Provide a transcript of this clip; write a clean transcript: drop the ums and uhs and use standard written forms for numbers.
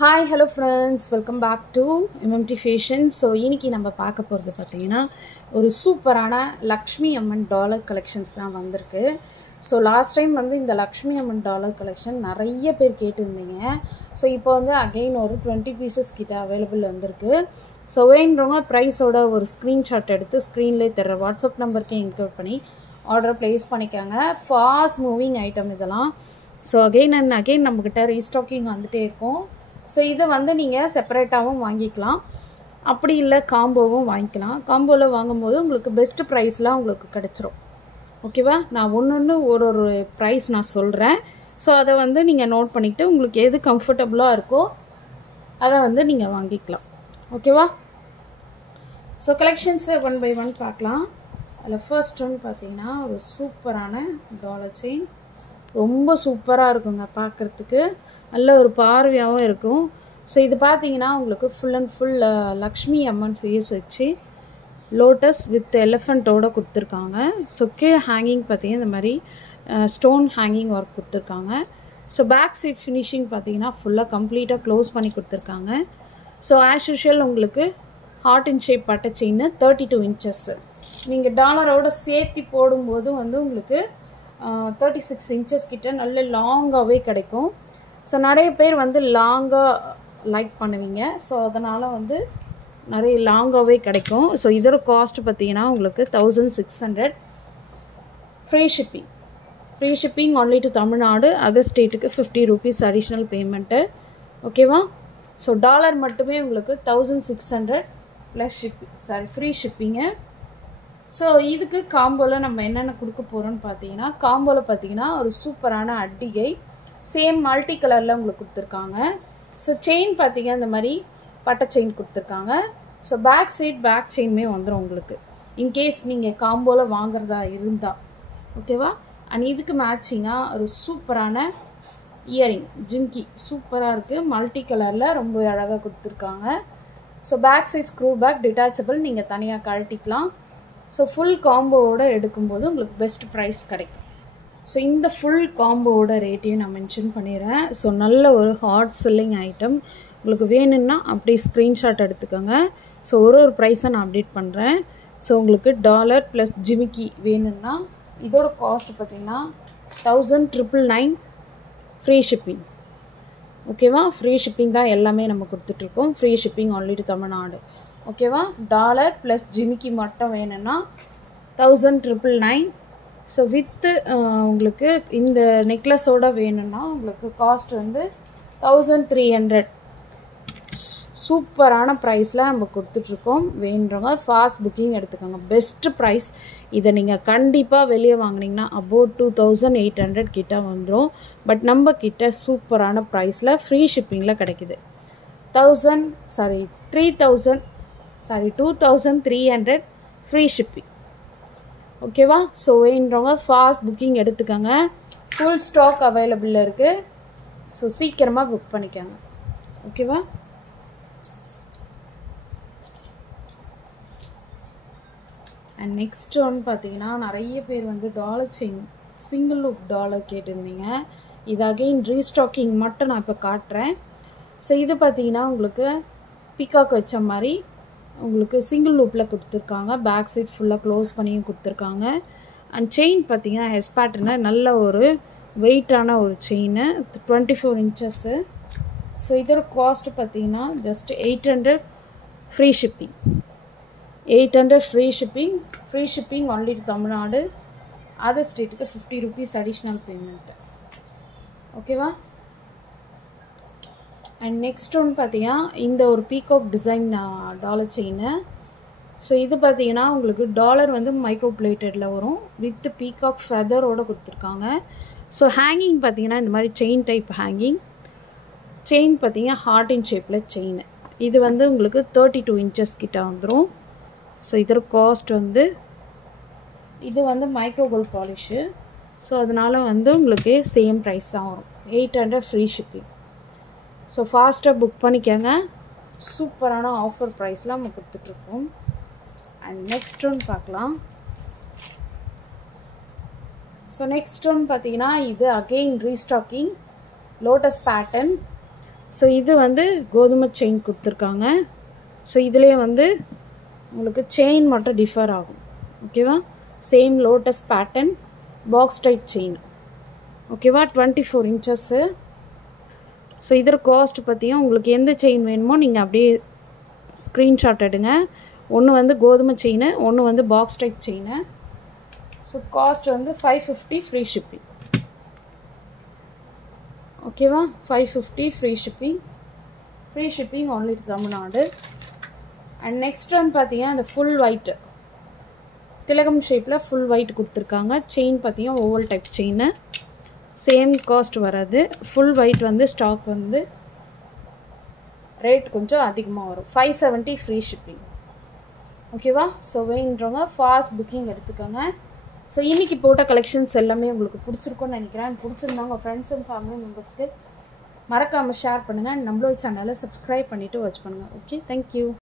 Hi, hello friends, welcome back to MMT Fashion. So, இன்னைக்கு நம்ம பார்க்க போறது பாத்தீங்கன்னா ஒரு சூப்பரான லக்ஷ்மி அம்மன் டாலர் கலெக்ஷன்ஸ் தான் வந்திருக்கு. ஸோ லாஸ்ட் டைம் வந்து இந்த லக்ஷ்மி அம்மன் டாலர் கலெக்ஷன் நிறைய பேர் கேட்டிருந்தீங்க. ஸோ இப்போ வந்து அகெயின் ஒரு 20 பீசஸ் கிட்ட அவைலபிள் வந்திருக்கு. ஸோ வேணுறவங்க ப்ரைஸோட ஒரு ஸ்க்ரீன்ஷாட் எடுத்து ஸ்க்ரீன்லேயே தர்ற வாட்ஸ்அப் நம்பருக்கு என்கொயர் பண்ணி ஆர்டர் ப்ளேஸ் பண்ணிக்காங்க. ஃபாஸ்ட் மூவிங் ஐட்டம் இதெல்லாம். ஸோ அகெயின் அண்ட் அகெயின் நம்மக்கிட்ட ரீஸ்டாக்கிங் வந்துகிட்டே இருக்கும். ஸோ இதை வந்து நீங்கள் செப்பரேட்டாகவும் வாங்கிக்கலாம், அப்படி இல்லை காம்போவும் வாங்கிக்கலாம். காம்போவில் வாங்கும்போது உங்களுக்கு பெஸ்ட்டு ப்ரைஸ்லாம் உங்களுக்கு கிடச்சிரும். ஓகேவா? நான் ஒன்று ஒரு ப்ரைஸ் நான் சொல்கிறேன். ஸோ அதை வந்து நீங்கள் நோட் பண்ணிக்கிட்டு உங்களுக்கு எது கம்ஃபர்டபுளாக இருக்கோ அதை வந்து நீங்கள் வாங்கிக்கலாம். ஓகேவா? ஸோ கலெக்ஷன்ஸை ஒன் பை ஒன் பார்க்கலாம். அதில் ஃபர்ஸ்ட் ஒன் பார்த்தீங்கன்னா ஒரு சூப்பரான டாலர் செயின். ரொம்ப சூப்பராக இருக்குங்க, பார்க்குறதுக்கு நல்ல ஒரு பார்வையாகவும் இருக்கும். ஸோ இது பார்த்தீங்கன்னா உங்களுக்கு full and full Lakshmi Amman face வச்சு லோட்டஸ் வித் எலிஃபண்ட்டோடு கொடுத்துருக்காங்க. ஸோ கீழே ஹேங்கிங் பார்த்தீங்கன்னா இந்த மாதிரி ஸ்டோன் ஹேங்கிங் ஒர்க் கொடுத்துருக்காங்க. ஸோ பேக் சைட் ஃபினிஷிங் பார்த்தீங்கன்னா ஃபுல்லாக கம்ப்ளீட்டாக க்ளோஸ் பண்ணி கொடுத்துருக்காங்க. ஸோ ஆஸ் யூஷுவல் உங்களுக்கு ஹார்ட் இன் ஷேப் பட்டை செயின் 32 இன்ச்சஸ். நீங்கள் டாலரோட சேர்த்து போடும்போது வந்து உங்களுக்கு 36 இன்ச்சஸ் கிட்ட நல்ல லாங்காகவே கிடைக்கும். ஸோ நிறைய பேர் வந்து லாங்காக லைக் பண்ணுவீங்க. ஸோ அதனால் வந்து நிறைய லாங்காகவே கிடைக்கும். ஸோ இதோட காஸ்ட் பார்த்தீங்கன்னா உங்களுக்கு 1600. Free shipping only to Tamil Nadu. Other ஸ்டேட்டுக்கு 50 rupees அடிஷ்னல் பேமெண்ட்டு. ஓகேவா? ஸோ டாலர் மட்டுமே உங்களுக்கு 1600 ப்ளஸ் ஃப்ரீ ஷிப்பிங்கு. ஸோ இதுக்கு காம்போவில் நம்ம என்னென்ன கொடுக்க போகிறோன்னு பார்த்தீங்கன்னா, காம்போவில் பார்த்தீங்கன்னா ஒரு சூப்பரான அட்டிகை சேம் மல்டி கலரில் உங்களுக்கு கொடுத்துருக்காங்க. ஸோ செயின் பார்த்தீங்கன்னா இந்த மாதிரி பட்டை செயின் கொடுத்துருக்காங்க. ஸோ பேக் செயினுமே வந்துடும் உங்களுக்கு இன்கேஸ் நீங்கள் காம்போவில் வாங்குறதா இருந்தால். ஓகேவா? அண்ட் இதுக்கு மேட்சிங்காக ஒரு சூப்பரான இயரிங் ஜிம்கி சூப்பராக இருக்குது, மல்டி கலரில் ரொம்ப அழகாக கொடுத்துருக்காங்க. So back side screw back detachable, நீங்கள் தனியாக கழட்டிக்கலாம். ஸோ ஃபுல் காம்போவோடு எடுக்கும்போது உங்களுக்கு பெஸ்ட் ப்ரைஸ் கிடைக்கும். ஸோ இந்த ஃபுல் காம்போவோட ரேட்டையும் நான் மென்ஷன் பண்ணிடுறேன். ஸோ நல்ல ஒரு ஹாட் செல்லிங் ஐட்டம். உங்களுக்கு வேணும்னா அப்படியே ஸ்க்ரீன்ஷாட் எடுத்துக்கோங்க. ஸோ ஒரு ப்ரைஸை நான் அப்டேட் பண்ணுறேன். ஸோ உங்களுக்கு டாலர் ப்ளஸ் ஜிமிக்கி வேணும்னா இதோட காஸ்ட் பார்த்திங்கன்னா 1999 ஃப்ரீ ஷிப்பிங். ஓகேவா? ஃப்ரீ ஷிப்பிங் தான் எல்லாமே நம்ம கொடுத்துட்ருக்கோம். Free shipping only to Tamil Nadu. ஓகேவா? டாலர் ப்ளஸ் ஜிமிக்கி மட்டும் வேணும்னா 1999. ஸோ வித்து உங்களுக்கு இந்த நெக்லஸோடு வேணும்னா உங்களுக்கு காஸ்ட் வந்து 1300. சூப்பரான ப்ரைஸில் நம்ம கொடுத்துட்ருக்கோம். வேணுறவங்க ஃபாஸ்ட் புக்கிங் எடுத்துக்கோங்க. Best price. இதை நீங்கள் கண்டிப்பாக வெளியே வாங்கினீங்கன்னா அபவுட் 2800 கிட்ட வந்துடும். பட் நம்ம கிட்ட சூப்பரான ப்ரைஸில் ஃப்ரீ ஷிப்பிங்கில் கிடைக்கிது. 2300 ஃப்ரீ ஷிப்பிங். ஓகேவா? ஸோ வேணுறவங்க ஃபாஸ்ட் புக்கிங் எடுத்துக்கோங்க. ஃபுல் ஸ்டாக் அவைலபிள் இருக்குது. ஸோ சீக்கிரமாக புக் பண்ணிக்கோங்க. ஓகேவா? அண்ட் நெக்ஸ்ட் ஒன் பார்த்தீங்கன்னா நிறைய பேர் வந்து dollar chain single loop dollar கேட்டிருந்தீங்க. இது அகெயின் ரீஸ்டாக்கிங் மட்டும் நான் இப்போ காட்டுறேன். ஸோ இது பார்த்தீங்கன்னா உங்களுக்கு பீகாக் வச்ச மாதிரி உங்களுக்கு சிங்கிள் லூப்பில் கொடுத்துருக்காங்க. பேக் சைட் ஃபுல்லாக க்ளோஸ் பண்ணியும் கொடுத்துருக்காங்க. அண்ட் செயின் பார்த்தீங்கன்னா ஹெஸ் பேட்டர்னு நல்ல ஒரு வெயிட்டான ஒரு செயின் 24 இன்ச்சஸ்ஸு. ஸோ இதோட காஸ்ட் பார்த்தீங்கன்னா just 800 free shipping. 800 free shipping only to Tamil Nadu. Other ஸ்டேட்டுக்கு 50 rupees அடிஷ்னல் பேமெண்ட்டு. ஓகேவா? அண்ட் நெக்ஸ்ட் ஒன்று பார்த்தீங்கன்னா இந்த ஒரு peacock design dollar chain. So இது பார்த்தீங்கன்னா உங்களுக்கு டாலர் வந்து மைக்ரோ பிளேட்டடில் வரும் வித் பீகாக் ஃபெதரோடு கொடுத்துருக்காங்க. ஸோ ஹேங்கிங் பார்த்தீங்கன்னா இந்த மாதிரி செயின் டைப் ஹேங்கிங். செயின் பார்த்தீங்கன்னா ஹார்ட் இன் ஷேப்பில் செயின். இது வந்து உங்களுக்கு 32 இன்ச்சஸ் கிட்ட வந்துடும். ஸோ இதோட காஸ்ட் வந்து இது வந்து மைக்ரோ கோல்ட் பாலிஷு. ஸோ அதனால் வந்து உங்களுக்கு சேம் ப்ரைஸ் தான் வரும். 800 ஃப்ரீ ஷிப்பிங். ஸோ ஃபாஸ்ட்டாக புக் பண்ணிக்கோங்க. சூப்பரான ஆஃபர் ப்ரைஸில் நம்ம கொடுத்துட்ருக்கோம். அண்ட் நெக்ஸ்ட் ஒன் பார்க்கலாம். ஸோ நெக்ஸ்ட் ஒன் பார்த்தீங்கன்னா இது again restocking lotus pattern. So இது வந்து கோதுமை செயின் கொடுத்துருக்காங்க. ஸோ இதிலே வந்து உங்களுக்கு செயின் மட்டும் டிஃபர் ஆகும். ஓகேவா? Same lotus pattern box type chain. ஓகேவா? 24 இன்ச்சஸ்ஸு. ஸோ இதோட காஸ்ட் பற்றியும் உங்களுக்கு எந்த செயின் வேணுமோ நீங்கள் அப்படியே ஸ்க்ரீன்ஷாட் எடுங்க. ஒன்று வந்து கோதுமை செயின், ஒன்று வந்து box type chain. So cost வந்து 550 ஃப்ரீ ஷிப்பிங். ஓகேவா? 550 free shipping. Free shipping only Tamil Nadu. And next one பார்த்தீங்கன்னா அந்த ஃபுல் ஒயிட்டு திலகம் ஷேப்பில் ஃபுல் ஒயிட் கொடுத்துருக்காங்க. செயின் பார்த்தீங்கன்னா oval type chain. Same cost வராது. ஃபுல் ஒயிட் வந்து ஸ்டாக் வந்து ரேட் கொஞ்சம் அதிகமாக வரும். 570 ஃப்ரீ ஷிப்பிங். ஓகேவா? ஸோ வேணுன்றவங்க ஃபாஸ்ட் புக்கிங் எடுத்துக்கோங்க. ஸோ இன்றைக்கி போட்ட கலெக்ஷன்ஸ் எல்லாமே உங்களுக்கு பிடிச்சிருக்கும்னு நினைக்கிறேன். பிடிச்சிருந்தாங்க உங்கள் ஃப்ரெண்ட்ஸ் அண்ட் ஃபேமிலி மெம்பர்ஸ்க்கு மறக்காமல் ஷேர் பண்ணுங்கள். நம்மளோட சேனலை சப்ஸ்கிரைப் பண்ணிவிட்டு வாட்ச் பண்ணுங்கள். Okay, thank you.